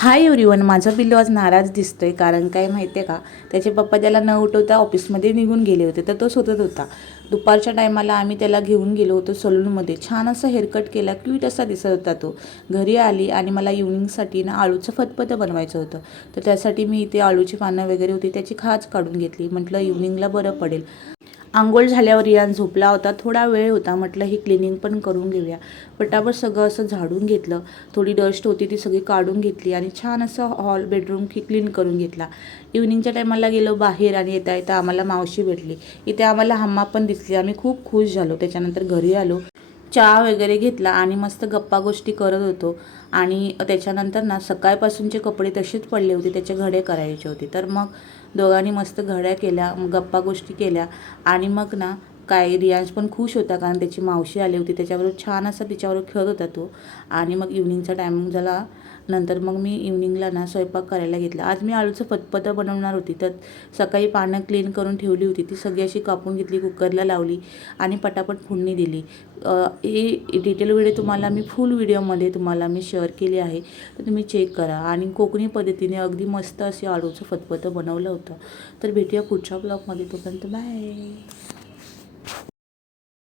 Hi everyone, माझा पिल्लू आज नाराज दिसतोय. कारण काय माहिती आहे का, त्याचे पप्पा त्याला न उठवता ऑफिसमध्ये निघून गेले होते, तर तो शोधत होता. दुपारच्या टायमाला आम्ही त्याला घेऊन गेलो होतो सलूनमध्ये. छान असा हेअरकट केला, क्यूट असा दिसत होता तो. घरी आली आणि मला इव्हनिंगसाठी ना आळूचं फतफतं बनवायचं होतं. तर त्यासाठी मी इथे आळूची पानं वगैरे होती त्याची खाच काढून घेतली. म्हटलं इव्हनिंगला बरं पडेल. अंघोळ झाल्यावर रियान झोपला होता. थोडा वेळ होता, म्हटलं ही क्लिनिंग पण करून घेऊया. पटापट सगळं असं झाडून घेतलं. थोडी डस्ट होती ती सगळी काढून घेतली आणि छान असं हॉल बेडरूम क्लीन करून घेतला. इव्हनिंगच्या टायमाला गेलो बाहेर आणि येता येता आम्हाला मावशी भेटली. इथे आम्हाला हम्मा पण दिसली. आम्ही खूप खुश झालो. त्याच्यानंतर घरी आलो, चहा वगैरे घेतला आणि मस्त गप्पा गोष्टी करत होतो. आणि त्याच्यानंतर ना सकाळपासूनचे कपडे तसेच पडले होते, त्याचे घडे करायचे होते. तर मग दोघांनी मस्त घड्या केल्या, गप्पा गोष्टी केल्या. आणि मग ना काय रियांश पण खुश होता, कारण त्याची मावशी आली होती. त्याच्याबरोबर छान असा तिच्याबरोबर खेळत होता तो. आणि मग इव्हनिंगचा टायमिंग झाला. नंतर मग मी इव्हनिंगला ना स्वयंपाक करायला घेतला. आज मी आळूचं फतफतं बनवणार होती. तर सकाळी पानं क्लीन करून ठेवली होती, ती सगळी अशी कापून घेतली, कुकरला लावली आणि पटापट फोडणी दिली. ही डिटेल व्हिडिओ तुम्हाला मी फुल व्हिडिओमध्ये तुम्हाला मी शेअर केली आहे, तर तुम्ही चेक करा. आणि कोकणी पद्धतीने अगदी मस्त असे आळूचं फतफतं बनवलं होतं. तर भेटूया पुढच्या ब्लॉगमध्ये. तोपर्यंत बाय.